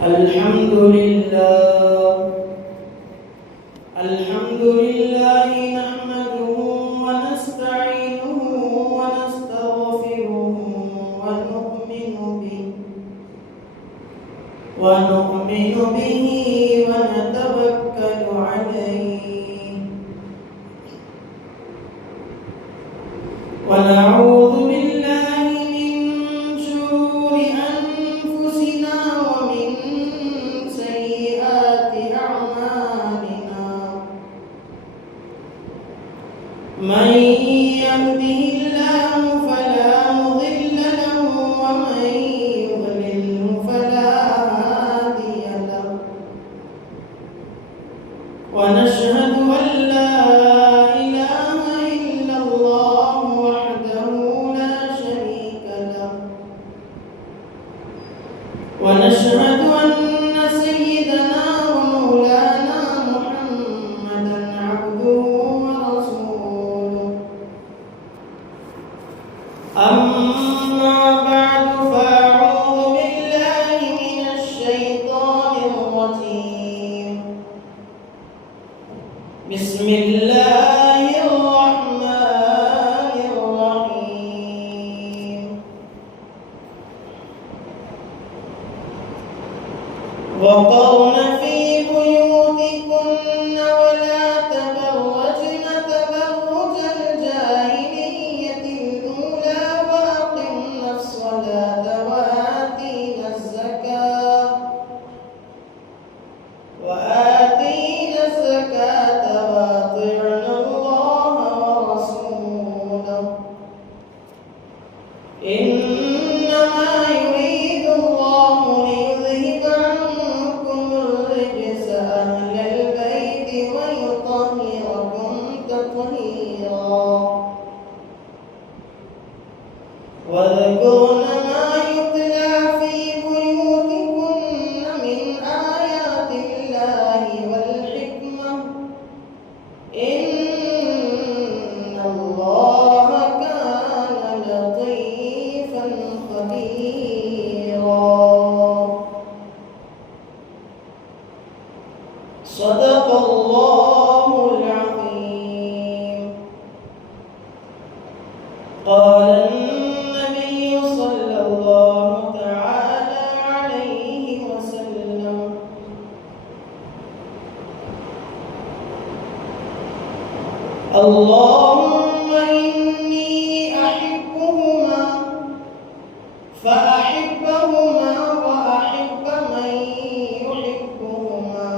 الحمد لله نحمده ونستعينه ونستغفره ونؤمن به ونتوكل عليه ونعوذ بالله من شرور أنفسنا ومن سيئات أعمالنا من يهده الله فلا مضل له ومن يضلله فلا هادي له ونشهد أن لا إله إلا الله وحده لا شريك له ونشهد أن سيدنا ومولانا محمدا عبده ورسوله أما بعد فأعوذ بالله من الشيطان الرجيم بسم الله الرحمن الرحيم وقرن في بيوتكن ولا تبرجن تبرج الجاهلية الأولى وأقمن الصلاة وآتينا الزكاة وأطعنا الله ورسوله إنما يريد الله ليذهب عنكم الرجس أهل البيت ويطهركم تطهيرا واذكرن ما يتلى في بيوتكن من آيات الله والحكمة إن الله كان لطيفا خبيرا صدق الله العظيم قال النبي صلى الله تعالى عليه وسلم اللهم إني أحبهما فأحبهما وأحب من يحبهما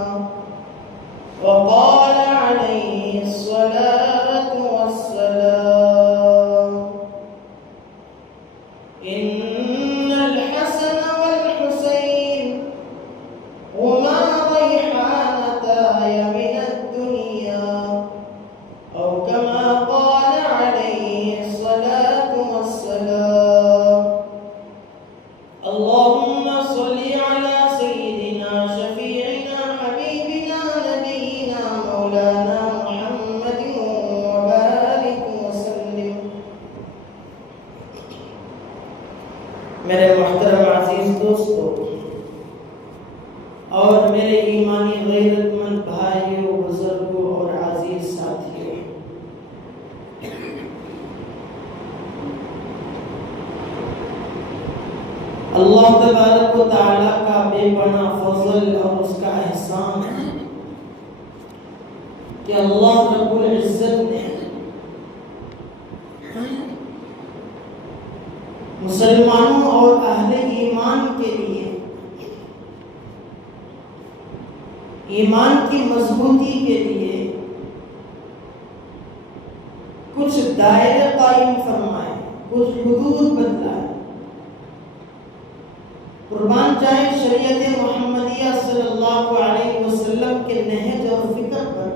وقال عليه الصلاة والسلام إن الحسن والحسين هما ريحانتاي من الدنيا أو كما قال عليه الصلاة والسلام اللهم صل على سيدنا شفيعنا حبيبنا نبينا مولانا محمد وبارك وسلم میرے محترم عزیز دوستو اور میرے ایمانی غیرت مند بھائیوں بزرگوں اور عزیز ساتھیوں اللہ تبارک و تعالیٰ کا بے پناہ فضل اور اس کا احسان ہے کہ اللہ رب العزت نے مسلمانوں اور اہل ایمان کے لیے ایمان کی مضبوطی کے لیے کچھ دائرے قائم فرمائے، کچھ حدود بدلائے۔ قربان جائے شریعت محمدیہ صلی اللہ علیہ وسلم کے نہج اور فکر پر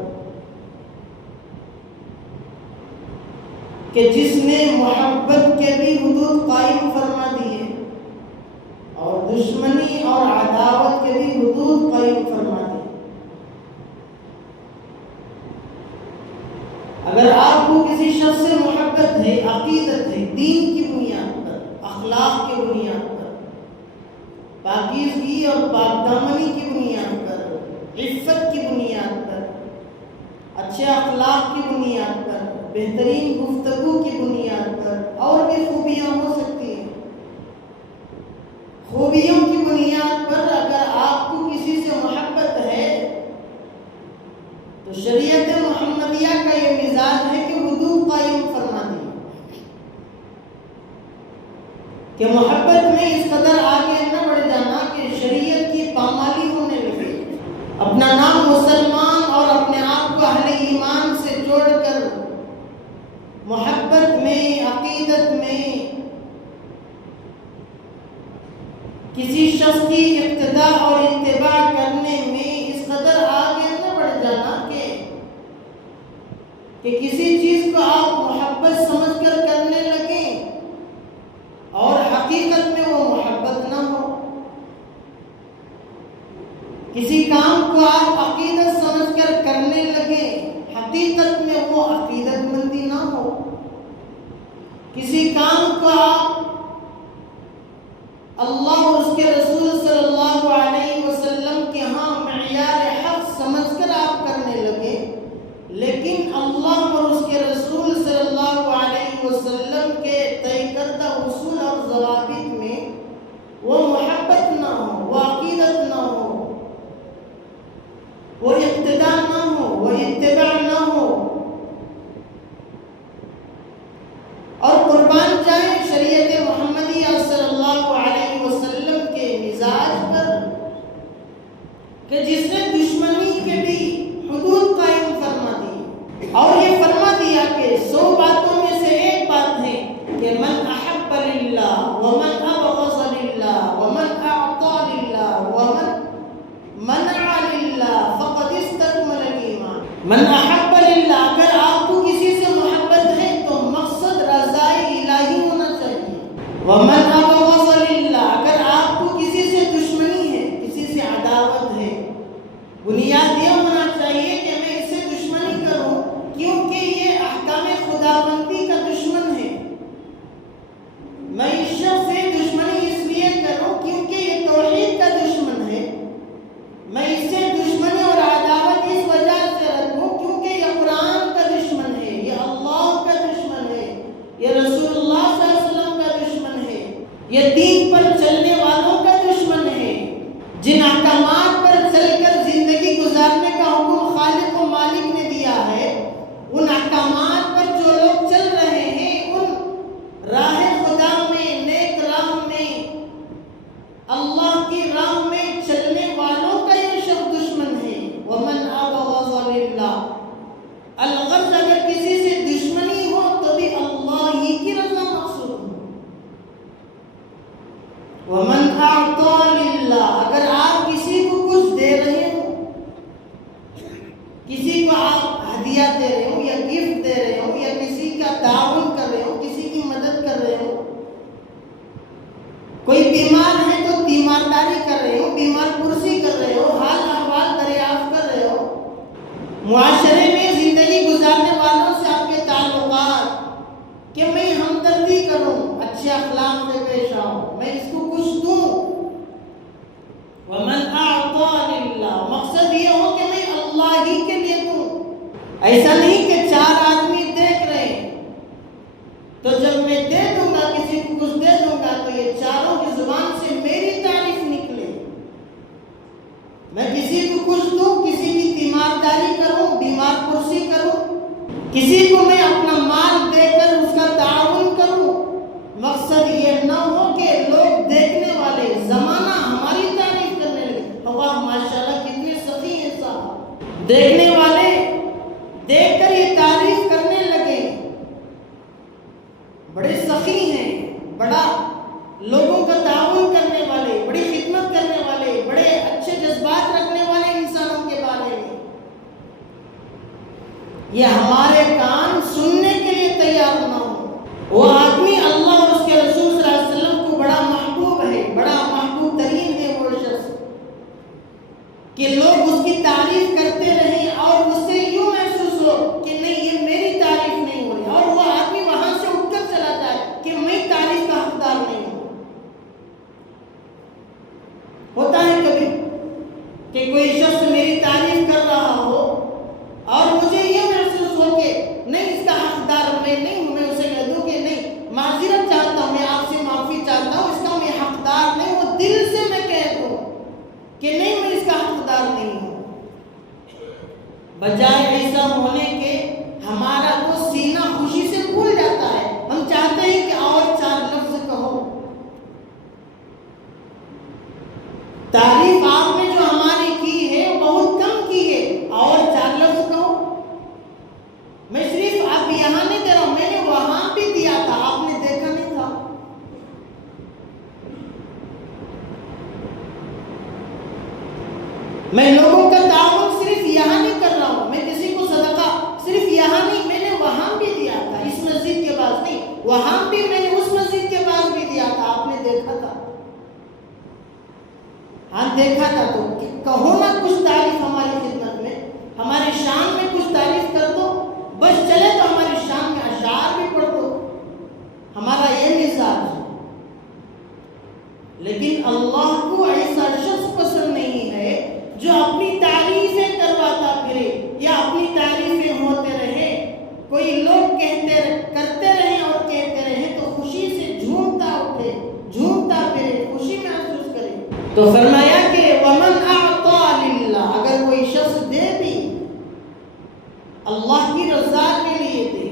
کہ جس نے محبت کے بھی حدود قائم فرما دیے اور دشمنی اور عداوت کے بھی حدود قائم فرما دیے۔ اگر آپ کو کسی شخص سے محبت ہے، عقیدت ہے، دین کی بنیاد پر، اخلاق کی بنیاد پر، پاکیزگی اور پاک دامنی کی بنیاد پر، عفت کی بنیاد پر، اچھے اخلاق کی بنیاد پر، بہترین گفتگو کی بنیاد پر، اور بھی خوبیاں ہو سکتی ہیں، خوبیوں کی بنیاد پر اگر آپ کو کسی سے محبت ہے تو شریعت محمدیہ کا یہ مزاج ہے کہ حدود قائم فرما دی، کہ محبت میں اس قدر آگے نہ بڑھ جانا کہ شریعت کی پامالی ہونے لگے، اپنا نام مسلمان اور اپنے آپ کو اہل ایمان سے جوڑ کر محبت میں، عقیدت میں کسی شخص کی اقتداء اور اتباع کرنے میں اس قدر آگے نہ بڑھ جانا کہ کسی چیز کو آپ محبت سمجھ کر کرنے لگیں اور حقیقت میں وہ محبت نہ ہو، کسی کام کو آپ عقیدت سمجھ کر کرنے لگیں، حقیقت میں وہ عقیدت مندی نہ ہو، کسی کام کو آپ اللہ اور اس کے رسول صلی اللہ علیہ وسلم کے ہاں معیار حق سمجھ کر آپ کرنے لگے، لیکن اللہ اور اس کے رسول صلی اللہ علیہ وسلم کے طے کردہ اصول اور ضوابط میں وہ محبت نہ ہو، وہ عقیدت نہ ہو، وہ اقتداء نہ ہو، وہ اتباع نہ ہو۔ اور قربان جائیں شریعت محمدیہ صلی اللہ علیہ وسلم کے مزاج پر کہ جس نے دشمنی کے بھی حدود قائم فرما دی، اور یہ فرما دیا کہ 100 باتوں میں سے ایک بات ہے کہ من احب للہ ومن ابغض للہ ومن اعطى للہ ومن منع للہ فقد استکمل الایمان۔ من احب للہ، اگر آپ کو کسی سے محبت ہے تو مقصد رضائے الہی ہونا چاہیے۔ ومن ابغض للہ، اگر آپ کو کسی سے دشمنی ہے، کسی سے عداوت ہے، بنیاد یہ ہونا چاہیے کہ میں اس سے دشمنی کروں کیونکہ یہ احکام خداوندی کا دشمن ہے، میں اس شخص سے دشمنی اس لیے کروں کیونکہ یہ توحید کا دشمن ہے، میں اس سے دشمنی اور عداوت اس وجہ سے رکھوں کیونکہ یہ قرآن کا دشمن ہے، یہ اللہ کا دشمن ہے، یہ رسول اللہ صلی اللہ علیہ وسلم کا دشمن ہے، یہ دین پر چلنے والوں کا دشمن ہے، جن احکامات پر چل کر زندگی گزارنے کا حکم خالق و مالک نے دیا ہے، ان احکامات پر جو لوگ چل رہے ہیں، ان راہ خدا میں، نیک راہ میں، اللہ کی راہ میں چلنے والوں کا یہ شخص دشمن ہے۔ ومن ابغض للہ، الغرض اگر کسی سے دشمنی ہو تو بھی اللہ ہی کی رضا مقصود ہو۔ ومن اعطى للہ، اگر آپ کسی کو کچھ دے رہے ہو، کسی کو آپ ہدیہ دے رہے ہو یا گفٹ دے رہے ہو یا کسی کا تعاون کر رہے ہو، کسی کی مدد کر رہے ہو، کوئی بیمار ہے تو تیمارداری کر رہے ہو، بیمار پرسی کر رہے ہو، حال احوال دریافت کر رہے ہو، معاشرے میں زندگی گزارنے والوں سے آپ کے تعلقات کہ میں ہمدردی کروں، اچھے اخلاق سے پیش آؤں، میں اس کو کچھ دوں۔ ومن اعطى للہ، مقصد یہ ہو کہ میں اللہ ہی کے لیے دوں، ایسا نہیں کہ 4 آدمی دیکھ رہے ہیں تو جب میں دے دوں گا، کسی کو کچھ دے دوں گا تو یہ چاروں کی زبان سے میری تعریف نکلے، میں کسی کو کچھ دوں، کسی کی تیمارداری کروں، بیمار پرسی کروں، کسی کو میں اپنا مال دے کر اس کا تعاون کروں، مقصد یہ نہ ہو کہ لوگ دیکھنے والے زمانہ ہماری تعریف کرنے لگے، واہ ماشاءاللہ کتنے سخی ہیں صاحب، دیکھنے والے دیکھ کر یہ تعریف کرنے لگے، بڑے سخی ہیں، بڑا لوگوں کا تعاون کرنے والے، بڑی خدمت کرنے والے، بڑے اچھے جذبات رکھنے والے انسانوں کے بارے میں، یہ ہمارے کان سننے کے لیے تیار نہ ہو۔ وہ آدمی اللہ اور اس کے رسول صلی اللہ علیہ وسلم کو بڑا محبوب ہے، بڑا محبوب ترین ہے وہ شخص کہ لوگ اس کی تعریف کرتے رہیں اور اس سے یوں محسوس ہو کہ نہیں یہ میری تعریف نہیں ہو رہی، اور وہ آدمی وہاں سے اٹھ کر چلا جائے کہ میں تعریف کا حقدار نہیں ہوں۔ ہوتا ہے کہ کوئی شخص میری تعریف کر رہا ہو اور مجھے یہ محسوس ہو کہ نہیں اس کا حقدار میں نہیں ہوں، میں اسے کہہ دوں کہ نہیں معذرت چاہتا ہوں، میں آپ سے معافی چاہتا ہوں، اس کا میں حقدار نہیں، وہ دل سے میں کہہ دوں کہ نہیں میں اس کا حقدار نہیں ہوں، بجائے ایسا ہونے کے ہمارا تو سینہ خوشی سے پھول جاتا ہے، ہم چاہتے ہیں کہ اور 4 لفظ کہو، تعریف آپ نے جو ہماری کی ہے بہت کم کی ہے، اور 4 لفظ کہو۔ میں صرف آپ یہاں نہیں دے رہا ہوں، میں نے وہاں بھی دیا تھا، آپ نے دیکھا نہیں تھا۔ میں لوگوں کا تعاون صرف یہاں نہیں کر رہا ہوں، میں کسی کو صدقہ صرف یہاں نہیں، میں نے وہاں بھی دیا تھا، اس مسجد کے پاس نہیں، وہاں بھی میں نے اس مسجد کے پاس بھی دیا تھا، آپ نے دیکھا تھا۔ ہاں دیکھا تھا، تو کہو نا کچھ تعریف ہماری خدمت میں، ہماری شان میں کچھ تعریف کر دو، بس چلے تو ہماری شان میں اشعار بھی پڑھ دو، ہمارا یہ مزاج ہے۔ لیکن اللہ کو ایسا شخص پسند نہیں ہے جو اپنی تعریفیں کرواتا پھرے یا اپنی تعریفیں ہوتے رہے، کوئی لوگ کرتے رہیں اور کہتے رہیں تو خوشی سے جھومتا اٹھے، جھومتا پھرے، خوشی محسوس کرے۔ تو فرمایا کہ وَمَنْ أَعْطَى لِلَّهِ، اگر کوئی شخص دے بھی اللہ کی رضا کے لیے دے،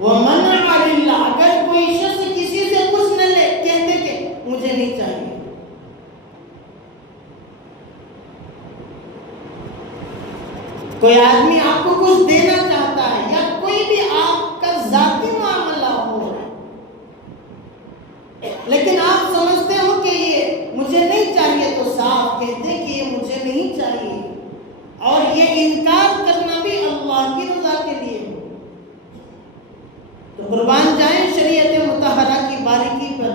وَمَنَعَ لِلَّهِ، اگر کوئی شخص کسی سے کچھ نہ لے، کہتے کہ مجھے نہیں چاہیے، کوئی آدمی آپ کو کچھ دینا چاہتا ہے یا کوئی بھی آپ کا ذاتی معاملہ ہو، لیکن آپ سمجھتے ہو کہ یہ مجھے نہیں چاہیے، تو صاف کہتے ہیں کہ یہ مجھے نہیں چاہیے، اور یہ انکار کرنا بھی اللہ کی رضا کے لیے ہو۔ تو قربان جائیں شریعت مطہرہ کی باریکی پر۔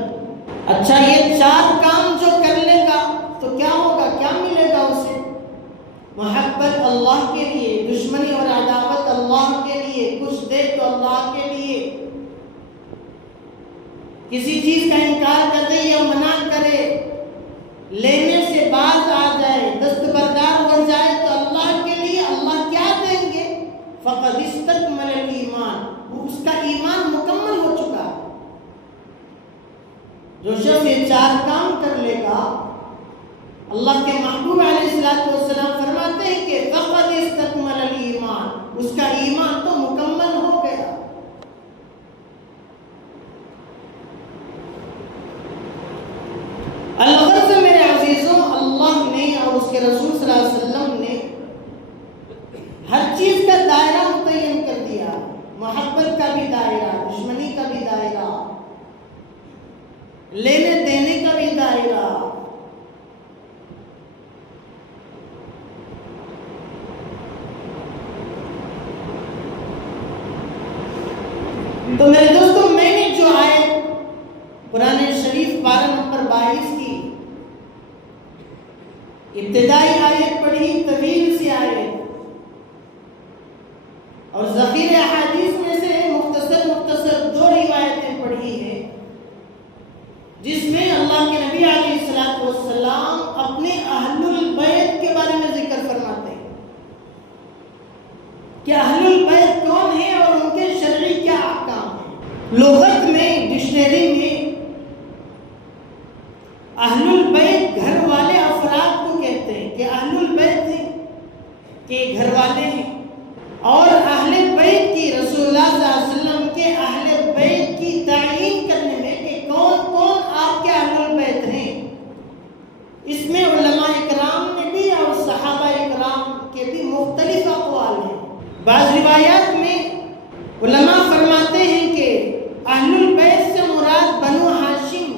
اچھا، یہ 4 کام جو کر لے گا تو کیا ہوگا، کیا ملے گا اسے؟ محبت اللہ کے لیے، دشمنی اور عداوت اللہ کے لیے، کچھ دے تو اللہ کے لیے، کسی چیز کا انکار کر دے یا منع کرے، لینے سے باز آ جائے، دستبردار ہو جائے تو اللہ کے لیے، اللہ کیا دیں گے؟ فقد استکمل الایمان، اس کا ایمان مکمل ہو چکا۔ جو شخص یہ 4 کام کر لے گا، اللہ کے محبوب علیہ السلام فرماتے ہیں کہ فقد استکمل الایمان، اس کا ایمان تو مکمل ہو گیا۔ الغرض میرے عزیزوں، اللہ نے اور اس کے رسول صلی اللہ علیہ وسلم نے ہر چیز کا دائرہ متعین کر دیا، محبت کا بھی دائرہ، دشمنی کا بھی دائرہ، لینے دینے کا بھی دائرہ۔ تو میرے دوستوں، میں نے جو آیت قرآن شریف پارہ نمبر 22 کی ابتدائی آیت پڑھی، طویل سی آیت، اور ذخیر احادیث میں سے مختصر 2 روایتیں پڑھی ہیں، جس میں اللہ کے نبی علیہ السلام اپنے اہل البیت کے بارے میں ذکر فرماتے ہیں کہ اہل البیت کون ہیں اور ان کے شرعی کیا احکام ہیں۔ لغت میں، ڈکشنری میں اہل البیت گھر والے افراد کو کہتے ہیں کہ اہل البیت ہیں کہ گھر والے ہیں، اور اہل بیت کی، رسول اللہ صلی اللہ علیہ وسلم کے اہل بیت کی تعیین کرنے میں کہ کون کون آپ کے اہل البیت ہیں، اس میں علماء اکرام نے بھی اور صحابہ اکرام کے بھی مختلف اقوال ہیں۔ بعض روایات میں علماء فرماتے ہیں کہ اہل البیت سے مراد بنو ہاشم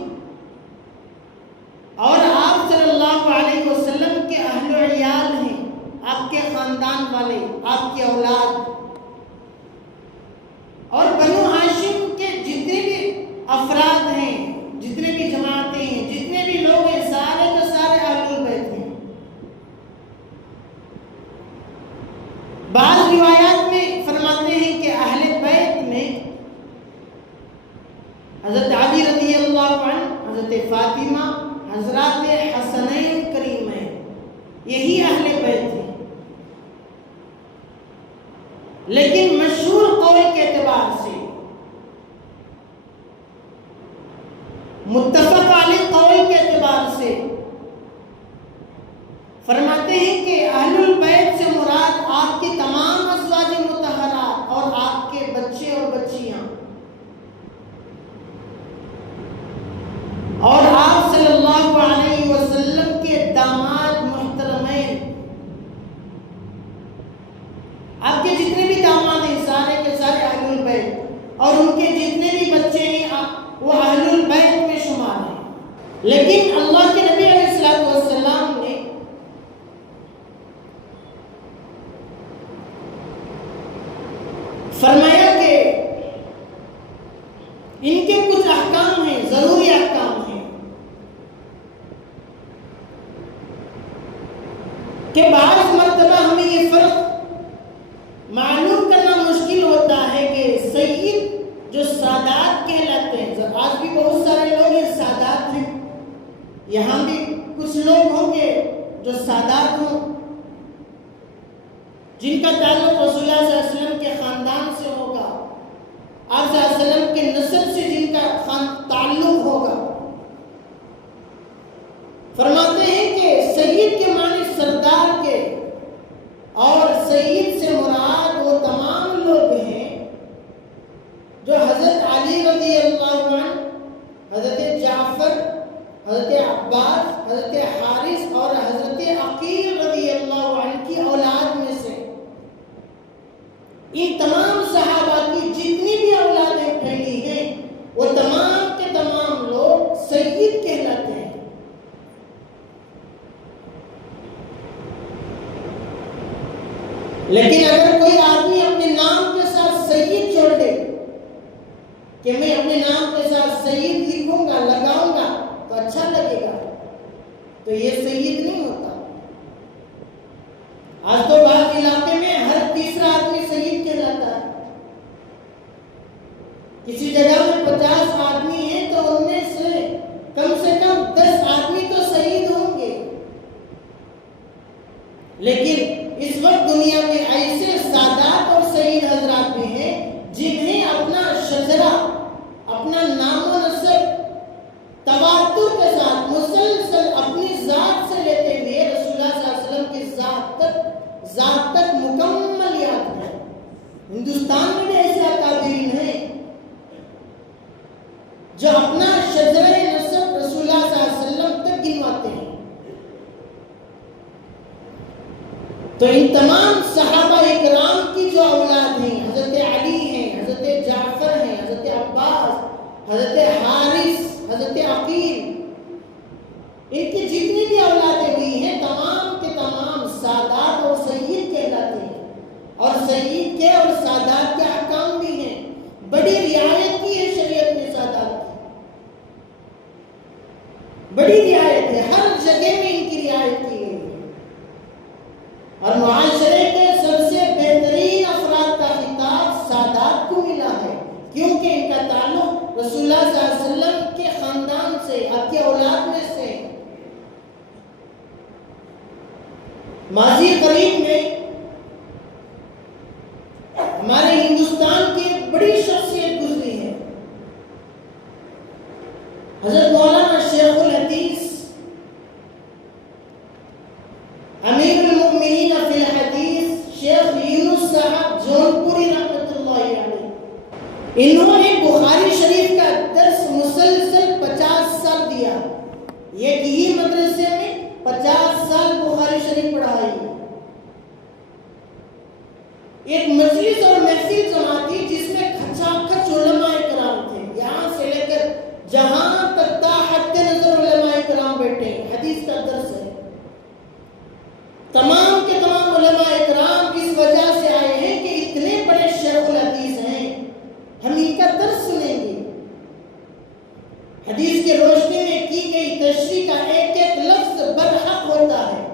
اور آپ صلی اللہ علیہ وسلم کے اہل عیال ہیں، آپ کے خاندان والے، آپ کے اولاد، اور بنو ہاشم کے جتنے بھی افراد ہیں، جتنے بھی جماعتیں ہیں، جتنے بھی لوگ ہیں، سارے کے سارے اہل البیت ہیں۔ بعض روایات میں فرماتے ہیں کہ اہل بیت میں حضرت علی رضی اللہ عنہ، حضرت فاطمہ، حضرات اللہ کے نبی علیہ الصلوۃ والسلام نے فرمایا کہ ان کے کچھ احکام ہیں، ضروری احکام ہیں کہ بعض مرتبہ ہمیں یہ فرق معلوم کرنا مشکل ہوتا ہے کہ سید جو سادات کہلاتے ہیں، آج بھی بہت سارے لوگ یہ سادات ہیں، یہاں بھی کچھ لوگ ہوں گے جو سادات ہوں، جن کا تعلق رسول اللہ صلی اللہ علیہ وسلم کے خاندان سے ہوگا، آپ صلی اللہ علیہ وسلم کے نسب سے جن کا تعلق ہوگا۔ فرماتے ہیں کہ سید کے معنی سردار کے، اور سید سے مراد وہ تمام لوگ ہیں جو حضرت علی رضی اللہ عنہ، حضرت جعفر، حضرت عباس، حضرت حارث اور حضرت عقیل رضی اللہ عنہ کی اولاد میں سے، ان تمام صحابہ کی جتنی بھی اولادیں پھیلی ہیں وہ تمام کے تمام لوگ سید کہلاتے ہیں۔ لیکن اگر کوئی آدمی اپنے نام کے ساتھ سید جوڑ دے کہ میں اپنے نام کے ساتھ سید لکھوں گا، لگاؤں گا تو اچھا لگے گا، تو یہ سید نہیں ہوتا۔ آج تو بعض علاقے میں ہر تیسرا آدمی سید کہلاتا ہے۔ کسی جگہ میں 50 آدمی ہیں تو ان میں سے کم 10 آدمی تو سید ہوں گے، لیکن اس وقت دنیا میں ایسے سادات اور سید حضرات بھی ہیں جنہیں اپنا شجرہ، اپنا نام و نسب تواتر کے ساتھ مسلسل اپنی ذات سے لیتے ہوئے رسول اللہ صلی اللہ علیہ وسلم کی ذات تک مکمل یاد ہے۔ ہندوستان میں بھی ایسے اکابرین ہیں جو اپنا شجرہ نسب رسول اللہ صلی اللہ علیہ وسلم تک گنواتے ہیں۔ تو ان تمام صحابہ اکرام کی جو اولاد ہیں، حضرت علی ہیں، حضرت جعفر ہیں، حضرت عباس، حضرت حارث، حضرت عقیل، ان کی جتنی بھی اولادیں ہوئی ہیں تمام کے تمام سادات اور سید کہلاتے ہیں، اور سید کے اور سادات کے احکام بھی ہیں۔ بڑی رعایت کی ہے شریعت میں سادات کی، بڑی رعایت ہے، ہر جگہ میں ان کی رعایت کی گئی ہے، اور معاشرے کے سب سے بہترین افراد کا خطاب سادات کو ملا ہے، کیونکہ ان کا تعلق رسول اللہ صلی اللہ علیہ وسلم کے خاندان سے، آپ کی اولاد میں سے۔ ماضی قریب میں ہمارے ہندوستان کی ایک بڑی شخصیت گزری ہے، حضرت مولانا شیخ الحدیث امیر المؤمنین فی الحدیث شیخ یونس صاحب جونپوری رحمۃ اللہ علیہ۔ انہوں نے بخاری شریف کا درس مسلسل 50 سال دیا، ایک ہی مدرسے میں 50 سال بخاری شریف پڑھائی۔ ایک مجلس اور محفل جمع تھی جس میں کھچا کھچ علماء کرام تھے، یہاں سے لے کر جہاں تک تا حد نظر علماء کرام بیٹھے، حدیث کا درس ہے۔ تمام کے تمام علماء اکرام اس وجہ سے آئے ہیں کہ اتنے بڑے شیخ الحدیث ہیں، ہم ان کا درس سنیں گے۔ حدیث کی روشنی میں کی گئی تشریح کا ایک ایک لفظ برحق ہوتا ہے۔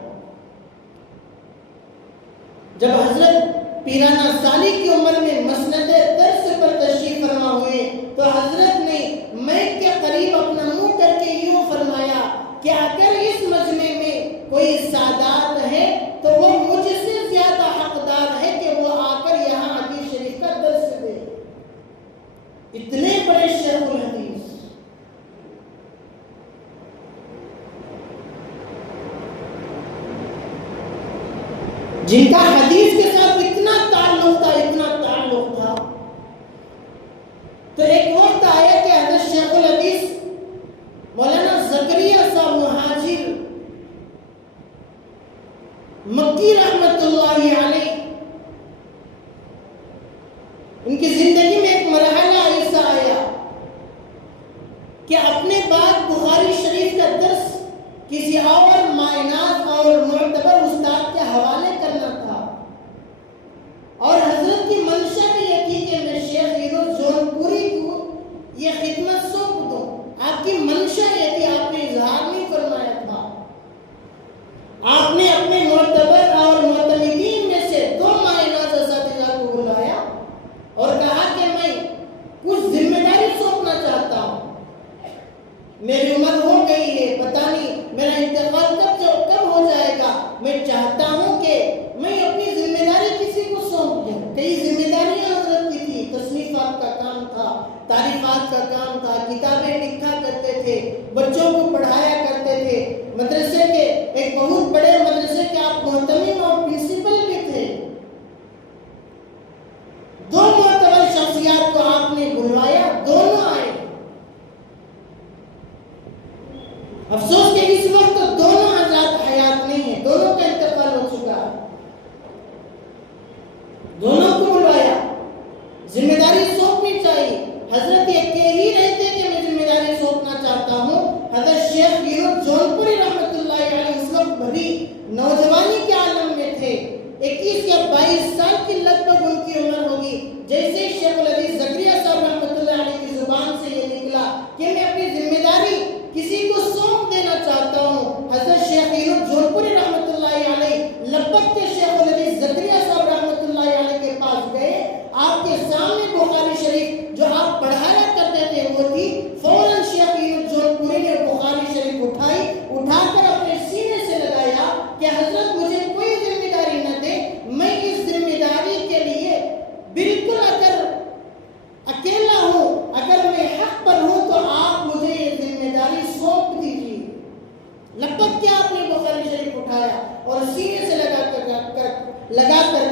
جب حضرت پیرانہ سالی کی عمر میں مسند درس پر تشریف فرما ہوئے تو حضرت نے میک کے قریب اپنا منہ کر کے یوں فرمایا کہ اگر اس مجمع میں کوئی سادات ہے تو وہ مجھ سے زیادہ حقدار ہے کہ وہ آ کر یہاں حدیث شریف کا درس دے۔ اتنے بڑے شیخ الحدیث، جن کا حدیث کے ساتھ اتنا تعلق تھا، تو ایک وقت آیا کہ حضرت شیخ الحدیث مولانا زکریا صاحب مہاجر مکی رحمت اللہ علیہ، ان کی زندگی میں ایک مرحلہ ایسا آیا کہ اپنے بعد بخاری شریف کا درس کسی اور مائناز اور معتبر استاد کے حوالے کرنا تھا، اور حضرت کی منشا بھی یہ تھی کہ میں شیخ یونس جون پوری کو یہ خدمت سونپ دوں۔ آپ کی منشا یہ تھی، آپ نے اظہار نہیں فرمایا تھا۔ آپ نے اپنے معتبر اور معتمدین میں سے 2 مائناز اساتذہ کو بلایا اور کہا کہ میں کچھ ذمہ داری سونپنا چاہتا ہوں، میری عمر ہو گئی ہے، پتہ نہیں میرا انتقال کب ہو جائے گا، میں چاہتا ہوں کہ میں اپنی ذمہ داری کسی کو سونپ دوں۔ کئی ذمہ داریاں حضرت کی تھی، تصنیفات کا کام تھا، تعریفات کا کام تھا، کتابیں لکھا کرتے تھے، بچوں کو پڑھایا کرتے تھے، مدرسے کے ایک بہت بڑے مدرسے کے آپ محتمم اور پرنسپل بھی تھے۔ 2 معتبر شخصیات کو آپ نے بلوایا، دونوں آئے۔ افسوس کہ اس وقت دونوں حضرات حیات نہیں ہیں، دونوں کا انتقال ہو چکا ہے۔ دونوں کو بلوایا، ذمہ داری سونپنی چاہیے۔ حضرت یہ کہہ ہی رہے تھے کہ میں ذمہ داری سونپنا چاہتا ہوں۔ حضرت شیخ یونس جون پوری رحمۃ اللہ علیہ اس وقت بھری نوجوانی کے عالم میں تھے، 21 یا 22 سال کی لگ بھگ ان کی عمر ہوگی۔ جیسے شیخ الحدیث زکریا صاحب رحمۃ اللہ علیہ کی زبان سے یہ نکلا کہ میں اپنی ذمہ داری کسی کو سونپ دینا چاہتا ہوں، حضرت شیخ یونس جون پوری رحمۃ اللہ علیہ لبک کے شیخ الحدیث زکریا صاحب رحمۃ اللہ علیہ کے پاس گئے۔ آپ کے سامنے بخاری شریف جو آپ پڑھایا کرتے تھے وہ تھی، فوراً شیخ یونس جون پوری نے بخاری شریف اٹھا کر اپنے سینے سے لگایا کہ حضرت مجھے کوئی ذمہ داری نہ دے، میں اس ذمہ داری کے لیے بالکل اگر اکیلا ہوں، اگر میں حق پر ہوں تو آپ مجھے یہ ذمہ داری سونپ دیجیے۔ لپک کے آپ نے بخاری شریف اٹھایا اور سینے سے لگا کر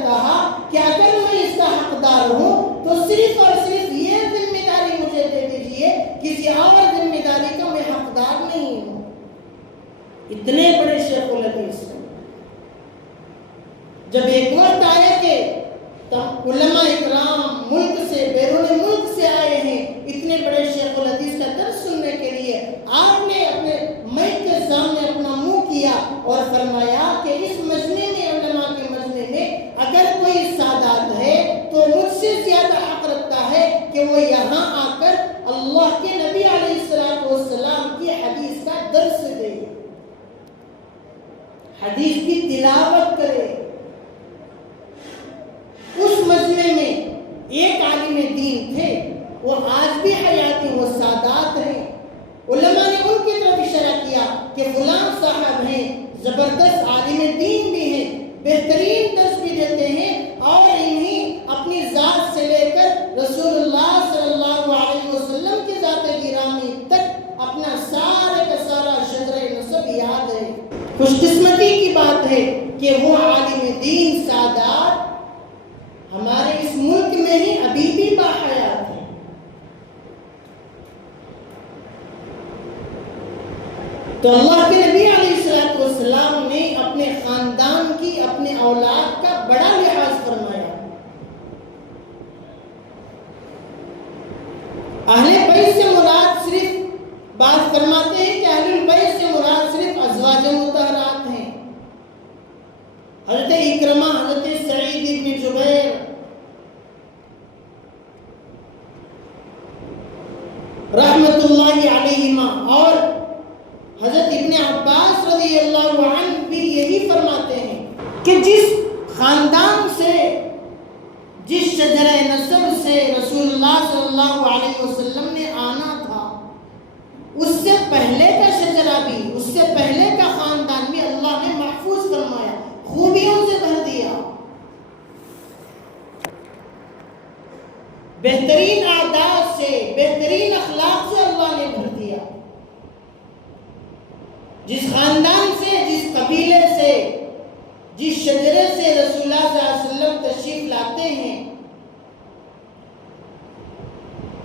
کہا کہ اگر میں اس کا حقدار ہوں تو صرف اور صرف یہ ذمہ داری مجھے دے دیجیے، کسی اور ذمہ داری کا میں حقدار نہیں ہوں۔ اتنے بڑے شیخ الحدیث جب ایک وقت آیا کہ علماء اکرام ملک سے بیرون ملک سے آئے ہیں اتنے بڑے شیخ الحدیث کا درس سننے کے لیے، آپ نے اپنے مائک کے سامنے اپنا منہ کیا اور فرمایا کہ اس مجمع میں، علماء کے مجمع میں اگر کوئی سادات ہے تو مجھ سے زیادہ حق رکھتا ہے کہ وہ یہاں آ کر اللہ کے نبی علیہ الصلوۃ والسلام کی حدیث کا درس دے، حدیث کی تلاوت کرے۔ اس مجمع میں ایک عالم دین تھے، وہ آج بھی حیات ہیں، وہ سادات ہیں۔ علماء نے ان کی طرف اشارہ کیا کہ فلاں صاحب ہیں، زبردست عالم دین بھی ہیں، بہترین درس بھی دیتے ہیں، اور انہیں اپنی ذات سے لے کر رسول اللہ صلی اللہ علیہ وسلم کی ذات گرامی تک اپنا سارے کا سارا شجرہ نسب یاد ہے۔ خوش قسمتی کی بات ہے کہ وہ عالم دین سادات ہمارے اس ملک میں ہی ابھی بھی باحیات ہیں۔ تو اللہ کے نبی علیہ الصلوۃ والسلام نے اپنے خاندان کی، اپنے اولاد کا بڑا لحاظ فرمایا۔ اہل بیت سے مراد صرف بات فرماتے ہیں کہ اہل البیت سے مراد صرف ازواج مطہرات ہیں۔ حضرت اکرمہ، حضرت سعید بن جبیر، رحمت اللہ علیہما، اور حضرت ابن عباس رضی اللہ عنہ بھی یہی فرماتے ہیں کہ جس خاندان سے، جس شجرہ نسب سے رسول اللہ صلی اللہ علیہ وسلم نے آنا تھا، اس سے پہلے کا شجرہ بھی، اس سے پہلے کا خاندان بھی اللہ نے محفوظ فرمایا، خوبیوں سے بھر دیا، بہترین عادات سے، بہترین اخلاق سے اللہ نے بھر دیا۔ جس خاندان سے، جس قبیلے سے، جس شجرے سے رسول اللہ صلی اللہ علیہ وسلم تشریف لاتے ہیں،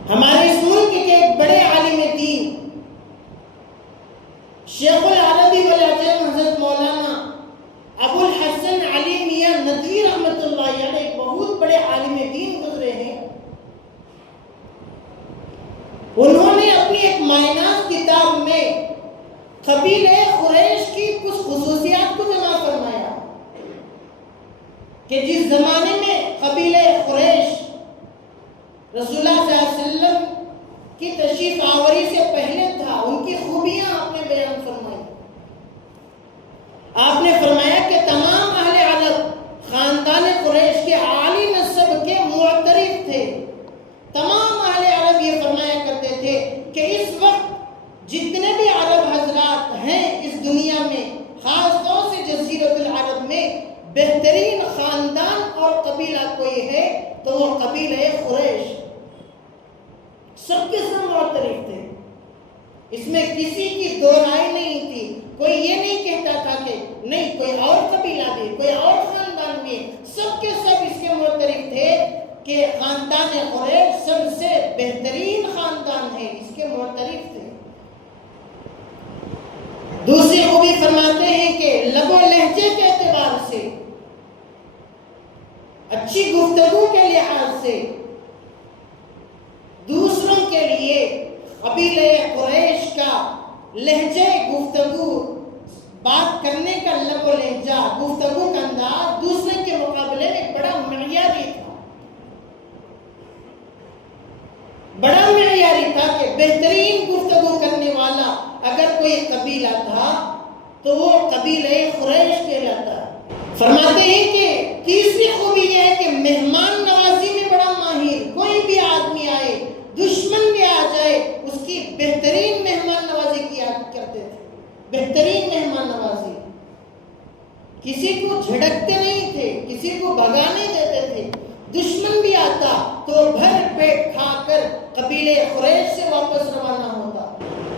ہمارے اس ملک کے ایک بڑے عالم دین شیخ العربی والعجم حضرت مولانا ابو الحسن علی میاں ندوی رحمت اللہ علیہ ایک بہت بڑے عالم دین گزرے ہیں۔ انہوں نے اپنی ایک مائناز کتاب میں قبیلہ قریش کی کچھ خصوصیات کو جمع فرمایا کہ جس زمانے میں قبیلہ قریش رسول اللہ صلی اللہ علیہ وسلم کی تشریف آوری سے پہلے تھا، ان کی خوبیاں آپ نے بیان فرمائی۔ آپ نے فرمایا کہ تمام اہل عرب خاندان قریش کے عالی نسب کے معترف تھے۔ تمام اہل عرب یہ فرمایا کرتے تھے کہ اس وقت جتنے بھی عرب حضرات ہیں اس دنیا میں، خاص طور سے جزیرۃ العرب میں، بہترین خاندان اور قبیلہ کوئی ہے تو وہ قبیلہ قریش۔ سب کے سب معترف تھے، اس میں کسی کی دو رائے نہیں تھی۔ کوئی یہ نہیں کہتا تھا کہ نہیں کوئی اور قبیلہ بھی، کوئی اور خاندان بھی، سب کے سب اس کے معترف تھے کہ خاندان قریش سب سے بہترین خاندان ہے، اس کے معترف تھے۔ دوسری خوبی فرماتے ہیں کہ لب و لہجے کے اعتبار سے، اچھی گفتگو کے لحاظ سے، دوسروں کے لیے قبیلہ قریش کا لہجے گفتگو، بات کرنے کا لب و لہجہ، گفتگو کا انداز دوسرے کے مقابلے میں بڑا معیاری تھا، بڑا معیاری تھا کہ بہترین گفتگو کرنے والا اگر کوئی قبیلہ تھا تو وہ قبیلہ قریش کہلاتا ہے۔ فرماتے ہیں کہ تیسری خوبی یہ ہے کہ مہمان نوازی میں بڑا ماہر، کوئی بھی آدمی آئے، دشمن بھی آ جائے، اس کی بہترین مہمان نوازی کیا کرتے تھے، بہترین مہمان نوازی۔ کسی کو جھڑکتے نہیں تھے، کسی کو بھگانے دیتے تھے، دشمن بھی آتا تو بھر پیٹ کھا کر قبیلہ قریش سے واپس روانہ ہوتا۔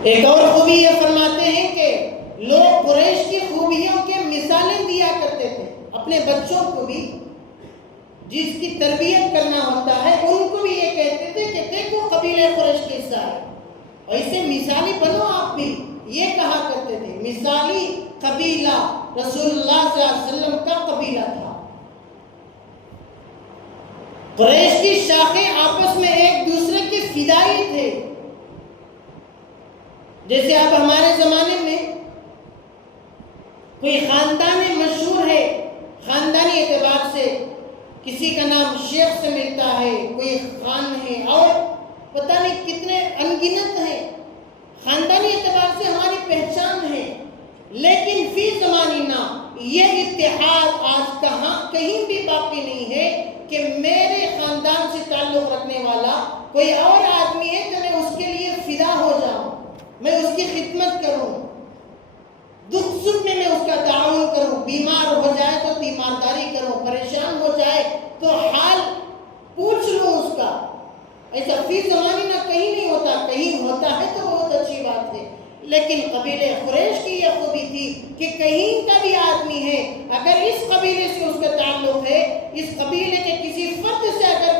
ایک اور خوبی یہ فرماتے ہیں کہ لوگ قریش کی خوبیوں کے مثالیں دیا کرتے تھے، اپنے بچوں کو بھی جس کی تربیت کرنا ہوتا ہے ان کو بھی یہ کہتے تھے کہ دیکھو قبیلہ قریش کیسا ہے، اور اسے مثالی بنو آپ بھی، یہ کہا کرتے تھے۔ مثالی قبیلہ رسول اللہ صلی اللہ علیہ وسلم کا قبیلہ تھا۔ قریش کی شاخیں آپس میں ایک دوسرے کے فدائی تھے، جیسے اب ہمارے زمانے میں کوئی خاندان مشہور ہے، خاندانی اعتبار سے کسی کا نام شیخ سے ملتا ہے، کوئی خان ہے، اور پتہ نہیں کتنے انگنت ہیں، خاندانی اعتبار سے ہماری پہچان ہے، لیکن فی زماننا یہ اتحاد آج کہیں بھی باقی نہیں ہے کہ میرے خاندان سے تعلق رکھنے والا کوئی اور آدمی ہے تو میں اس کے لیے فدا ہو جاؤں، میں اس کی خدمت کروں، دکھ سکھ میں اس کا تعاون کروں، بیمار ہو جائے تو تیمارداری کروں، پریشان ہو جائے تو حال پوچھ لوں اس کا۔ ایسا فی زمانے نہ کہیں نہیں ہوتا، کہیں ہوتا ہے تو بہت اچھی بات ہے، لیکن قبیلہ قریش کی یہ خوبی تھی کہ کہیں کا بھی آدمی ہے، اگر اس قبیلے سے اس کا تعلق ہے، اس قبیلے کے کسی فرد سے اگر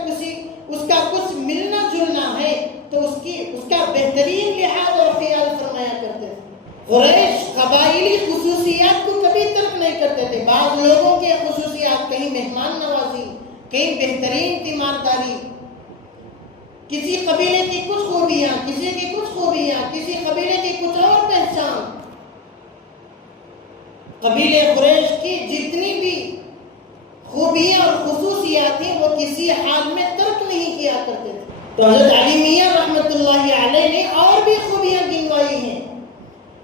اس کا کچھ ملنا جلنا ہے تو اس کا بہترین لحاظ اور خیال فرمایا کرتے تھے۔ قریش قبائلی خصوصیات کو کبھی ترک نہیں کرتے تھے۔ بعض لوگوں کے خصوصیات، کہیں مہمان نوازی، کہیں بہترین تیمارداری، کسی قبیلے کی کچھ خوبیاں، کسی کی کچھ خوبیاں، کسی قبیلے کی کچھ اور پہچان۔ قبیلہ قریش کی جتنی بھی خوبیاں اور خصوصیات ہیں وہ کسی حال میں ترک نہیں کیا کرتے تھے۔ تو حضرت علی میاں رحمۃ اللہ علیہ نے اور بھی خوبیاں گنوائی ہیں،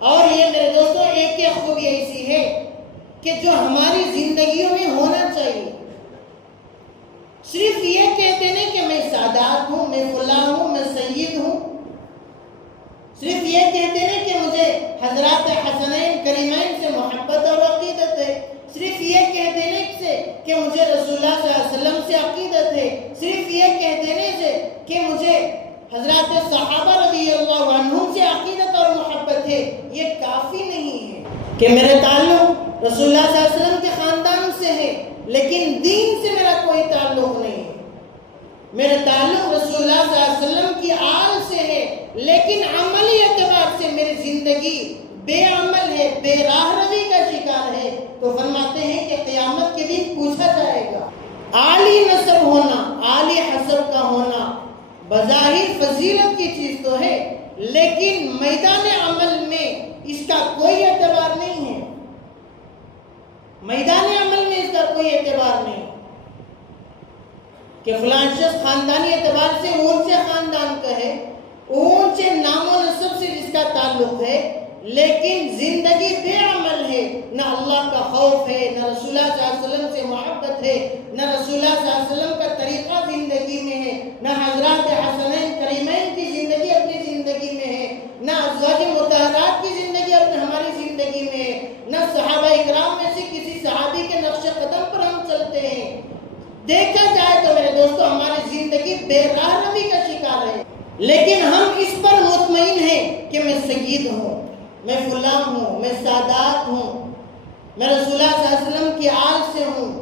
اور یہ میرے دوستوں ایک خوبی ایسی ہے کہ جو ہماری زندگیوں میں ہونا چاہیے۔ صرف یہ کہتے ہیں کہ میں سادات ہوں، میں فلاں ہوں، میں سید ہوں، صرف یہ کہتے ہیں کہ مجھے حضرات حسنین کریمین سے محبت اور عقیدت ہے، صرف یہ کہتے ہیں کہ مجھے رسول اللہ صلی اللہ علیہ وسلم سے عقیدت ہے، صرف یہ کہتے ہیں کہ مجھے حضرات صحابہ رضی اللہ عنہم سے عقیدت اور محبت ہے، یہ کافی نہیں ہے کہ میرے تعلق رسول اللہ صلی اللہ علیہ وسلم کے خاندان سے ہے لیکن دین سے میرا کوئی تعلق نہیں ہے، میرا تعلق رسول اللہ صلی اللہ علیہ وسلم کی آل سے ہے لیکن عملی اعتبار سے میری زندگی بے عمل ہے، بے راہ روی کا شکار ہے۔ تو فرماتے ہیں کہ قیامت کے دن پوچھا جائے گا، عالی نسب ہونا، عالی حسب کا ہونا بظاہر فضیلت کی چیز تو ہے لیکن میدان عمل میں اس کا کوئی اعتبار نہیں ہے۔ میدان عمل میں اس کا کوئی اعتبار نہیں کہ فلاں شخص خاندانی اعتبار سے اونچے خاندان کا ہے، اونچے نام و نسب سے جس کا تعلق ہے، لیکن زندگی بے عمل ہے، نہ اللہ کا خوف ہے، نہ رسول اللہ صلی اللہ علیہ وسلم سے محبت ہے، نہ رسول اللہ صلی اللہ علیہ وسلم کا طریقہ زندگی میں ہے، نہ حضرات حسنین کریمین کی زندگی اپنی زندگی میں ہے، نہ ازواج مطہرات کی زندگی ہماری زندگی میں ہے، نہ صحابہ اکرام میں سے کسی صحابی کے نقش قدم پر ہم چلتے ہیں۔ دیکھا جائے تو میرے دوستو ہماری زندگی بے راہ روی کا شکار ہے، لیکن ہم اس پر مطمئن ہیں کہ میں سید ہوں، میں فلاں ہوں، میں سادات ہوں، میں رسول اللہ صلی اللہ علیہ وسلم کی آل سے ہوں۔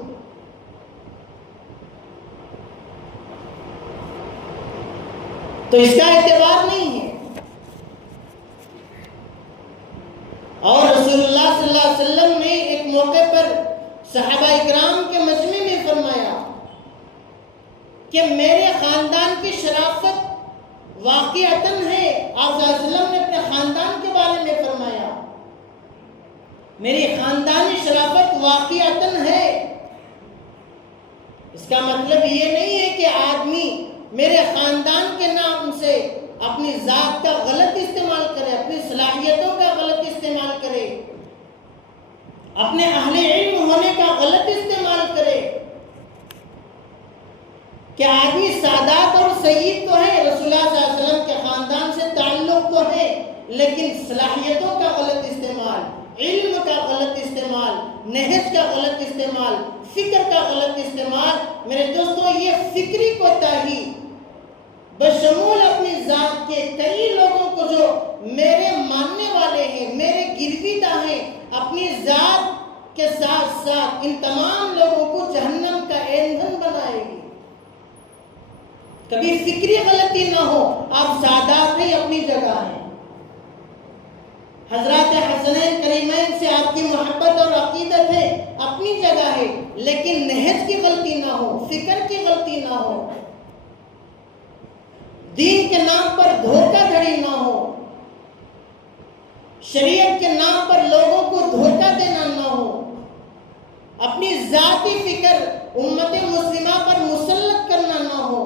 تو اس کا اعتبار نہیں ہے۔ اور رسول اللہ صلی اللہ علیہ وسلم نے ایک موقع پر صحابہ اکرام کے مجمع میں فرمایا کہ میرے خاندان کی شرافت واقعتاً ہے۔ آپ صلی اللہ علیہ وسلم نے اپنے خاندان کے بارے میں فرمایا میری خاندانی شرافت واقعتاً ہے۔ اس کا مطلب یہ نہیں ہے کہ آدمی میرے خاندان کے نام سے اپنی ذات کا غلط استعمال کرے، اپنی صلاحیتوں کا غلط استعمال کرے، اپنے اہل علم ہونے کا غلط استعمال کرے۔ کہ آدمی سادات اور سید تو ہے، رسول اللہ صلی اللہ علیہ وسلم کے خاندان سے تعلق تو ہے، لیکن صلاحیتوں کا غلط استعمال، علم کا غلط استعمال، نہج کا غلط استعمال، فکر کا غلط استعمال، میرے دوستو یہ فکری کوتاہی بشمول اپنی ذات کے کئی لوگوں کو جو میرے ماننے والے ہیں، میرے گرویدہ ہیں، اپنی ذات کے ساتھ ساتھ ان تمام لوگوں کو جہنم کا ایندھن بنائے گی۔ کبھی فکری غلطی نہ ہو، آپ سادات ہی اپنی جگہ ہیں، حضرات حسنین کریمین سے آپ کی محبت اور عقیدت ہے اپنی جگہ ہے، لیکن نہج کی غلطی نہ ہو، فکر کی غلطی نہ ہو، دین کے نام پر دھوکہ دھڑی نہ ہو، شریعت کے نام پر لوگوں کو دھوکہ دینا نہ ہو، اپنی ذاتی فکر امت مسلمہ پر مسلط کرنا نہ ہو،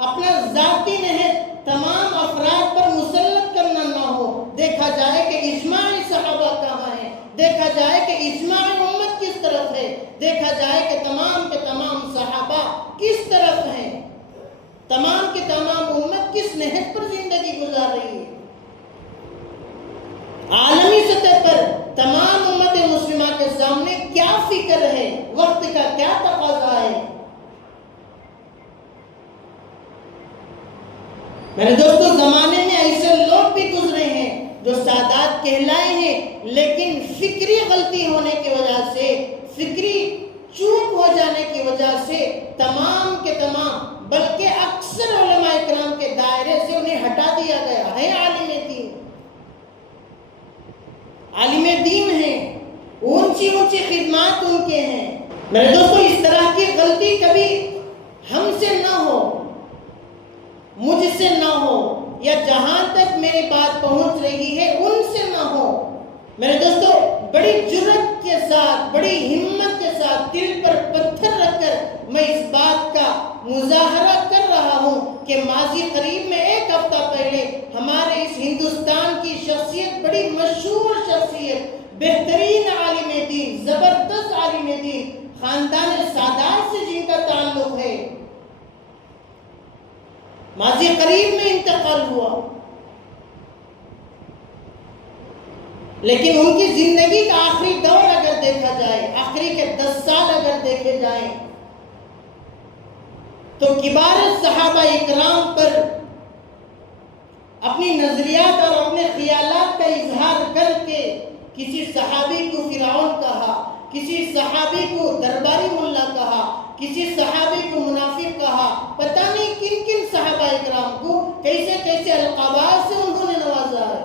اپنا ذاتی نہج تمام افراد پر مسلط کرنا نہ ہو۔ دیکھا جائے کہ اجماع صحابہ کہاں ہے، دیکھا جائے کہ اجماع امت کس طرف ہے، دیکھا جائے کہ تمام کے تمام صحابہ کس طرف ہیں، تمام کے تمام امت کس نہج پر زندگی گزار رہی ہے۔ عالمی سطح پر تمام امت مسلمہ کے سامنے کیا فکر ہے، وقت کا کیا تقاضا ہے۔ میرے دوستو زمانے میں ایسے لوگ بھی گزرے ہیں جو سادات کہلائے ہیں، لیکن فکری غلطی ہونے کی وجہ سے، فکری چوک ہو جانے کی وجہ سے تمام کے تمام بلکہ اکثر علماء اکرام کے دائرے سے انہیں ہٹا دیا گیا ہے۔ عالم دین ہیں، اونچی اونچی خدمات ان کے ہیں۔ میرے دوستو اس طرح کی غلطی کبھی ہم سے نہ ہو، مجھ سے نہ ہو، یا جہاں تک میری بات پہنچ رہی ہے ان سے نہ ہو۔ میرے دوستو بڑی جرأت کے ساتھ، بڑی ہمت کے ساتھ، دل پر پتھر رکھ کر میں اس بات کا مظاہرہ کر رہا ہوں کہ ماضی قریب میں ایک ہفتہ پہلے ہمارے اس ہندوستان کی شخصیت، بڑی مشہور شخصیت، بہترین عالم دین، زبردست عالم دین، خاندان سادات سے جن کا تعلق ہے، ماضی قریب میں انتقال ہوا، لیکن ان کی زندگی کا آخری دور اگر دیکھا جائے، آخری کے 10 سال اگر دیکھے جائیں، تو کبار صحابہ اکرام پر اپنی نظریات اور اپنے خیالات کا اظہار کر کے کسی صحابی کو فرعون کہا، کسی صحابی کو درباری ملا کہا، کسی صحابی کو منافق کہا، پتہ نہیں کن کن صحابہ اکرام کو کیسے کیسے القابات سے انہوں نے نوازا ہے۔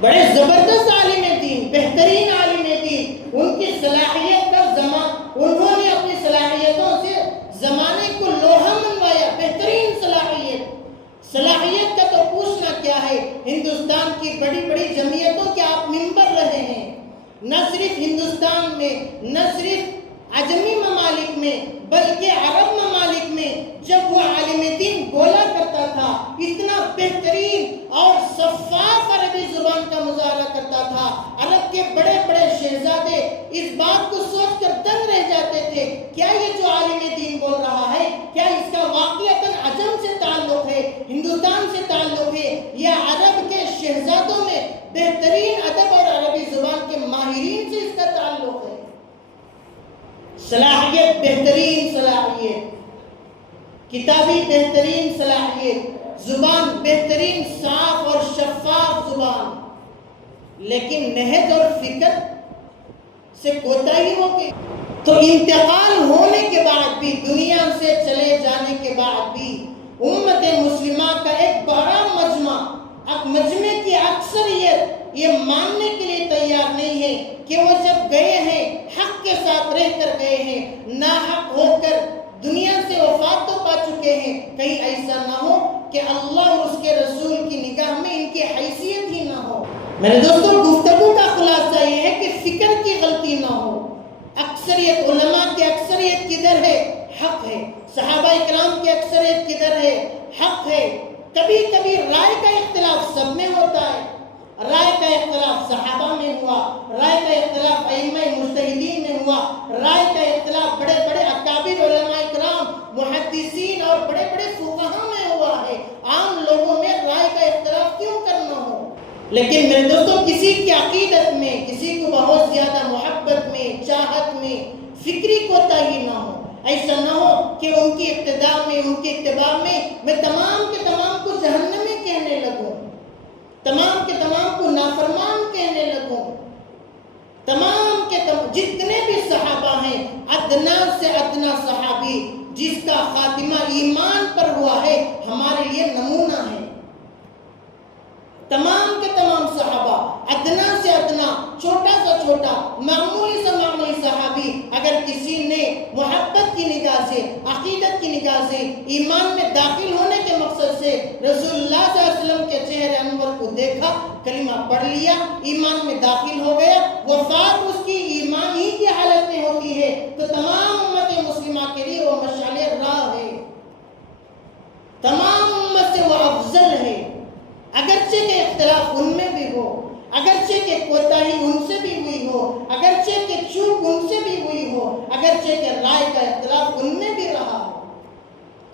بڑے زبردست عالم دین، بہترین عالم دین، ان کی صلاحیت کا انہوں نے اپنی صلاحیتوں سے زمانے کو لوہا منوایا، بہترین صلاحیت کا تو پوچھنا کیا ہے۔ ہندوستان کی بڑی بڑی جمعیتوں کے آپ ممبر رہے ہیں، نہ صرف صرف ہندوستان میں، نہ صرف عجمی ممالک میں، بلکہ عرب ممالک میں جب وہ عالم دین بولا کرتا تھا، اتنا بہترین اور شفاف عربی زبان کا مظاہرہ کرتا تھا، عرب کے بڑے بڑے شہزادے اس بات کو سوچ کر دنگ رہ جاتے تھے، کیا یہ جو عالم دین بول رہا ہے، کیا اس کا واقعتاً عجم سے تعلق ہے، ہندوستان سے تعلق ہے، یا عرب کے شہزادوں میں بہترین ادب اور عربی زبان کے ماہرین سے اس کا تعلق ہے؟ صلاحیت، بہترین صلاحیت، کتابی بہترین صلاحیت، زبان بہترین صاف اور شفاف زبان، لیکن نہج اور فکر سے کوتاہی ہو گئی۔ تو انتقال ہونے کے بعد بھی، دنیا سے چلے جانے کے بعد بھی، امت مسلمہ کا ایک بڑا مجمع، مجمع کی اکثریت یہ ماننے کے لیے تیار نہیں ہے کہ وہ جب گئے ہیں حق کے ساتھ رہ کر گئے ہیں، ناحق ہو کر دنیا سے وفات تو پا چکے ہیں، کہیں ایسا نہ ہو کہ اللہ اور اس کے رسول کی نگاہ میں ان کی حیثیت ہی نہ ہو۔ میرے دوستو، گفتگو کا خلاصہ یہ ہے کہ فکر کی غلطی نہ ہو۔ اکثریت علماء کی اکثریت کدھر ہے؟ حق ہے۔ صحابہ اکرام کی اکثریت کدھر ہے؟ حق ہے۔ کبھی کبھی رائے کا اختلاف سب میں ہوتا ہے، رائے کا اختلاف صحابہ میں ہوا، رائے کا اختلاف ائمہ مجتہدین میں ہوا، رائے کا اختلاف بڑے بڑے اکابر علماء اکرام، محدثین اور بڑے بڑے فقہاء میں ہوا ہے۔ عام لوگوں میں رائے کا اختلاف کیوں کرنا ہو؟ لیکن میرے دوستو، کسی کی عقیدت میں، کسی کو بہت زیادہ محبت میں، چاہت میں، فکری کوتاہی نہ ہو۔ ایسا نہ ہو کہ ان کی اقتداء میں، ان کی اتباع میں تمام کے تمام کو جہنمی کہنے لگوں، تمام کے تمام کو نافرمان کہنے لگوں۔ تمام کے تمام جتنے بھی صحابہ ہیں، ادنا سے ادنا صحابی جس کا خاتمہ ایمان پر ہوا ہے، ہمارے لیے نمونہ ہے۔ تمام کے تمام صحابہ، ادنا سے ادنا، چھوٹا سا چھوٹا، معمولی سے معمولی صحابی، اگر کسی نے محبت کی نگاہ سے، عقیدت کی نگاہ سے، ایمان میں داخل ہونے کے مقصد سے رسول اللہ صلی اللہ علیہ وسلم کے چہرے انور کو دیکھا، کلمہ پڑھ لیا، ایمان میں داخل ہو گیا، وفات اس کی ایمان ہی کی حالت میں ہوتی ہے، تو تمام امت مسلمہ کے لیے وہ مشعل راہ ہے، تمام امت سے وہ افضل ہے۔ اگرچہ کہ اختلاف ان میں بھی ہو، اگرچہ کہ کوتاہی ان سے بھی ہوئی ہو، اگرچہ کہ چوک ان سے بھی ہوئی ہو، اگرچہ کہ رائے کا اختلاف ان میں بھی رہا ہو،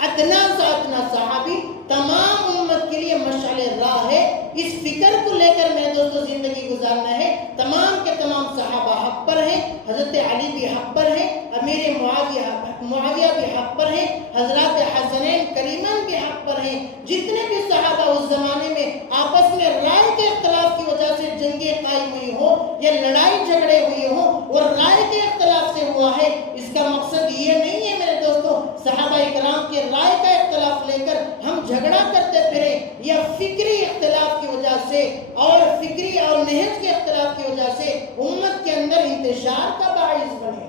ادنا سے ادنا صحابی تمام امت کے لیے مشعل راہ ہے۔ اس فکر کو لے کر میرے دوستو زندگی گزارنا ہے۔ تمام کے تمام صحابہ حق پر ہیں، حضرت علی بھی حق پر ہیں، امیر معاویہ بھی حق پر ہیں، حضرات حسنین کریمین بھی حق پر ہیں۔ جتنے بھی صحابہ اس زمانے میں آپس میں رائے کے اختلاف کی وجہ سے جنگیں قائم ہوئی ہو یا لڑائی جھگڑے ہوئے ہوں اور رائے کے اختلاف سے ہوا ہے، اس کا مقصد یہ نہیں ہے میرے دوستو صحابہ اکرام کے رائے کا اختلاف لے کر ہم جھگڑا کرتے پھریں یا فکری اختلاف کی وجہ سے اور فکری اور نہج کے اختلاف کی وجہ سے امت کے اندر انتشار کا باعث بنے۔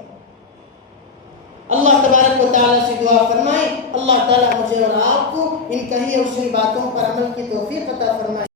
اللہ تبارک و تعالیٰ سے دعا فرمائیں، اللہ تعالیٰ مجھے اور آپ کو ان کہی اور سنی باتوں پر عمل کی توفیق عطا فرمائے۔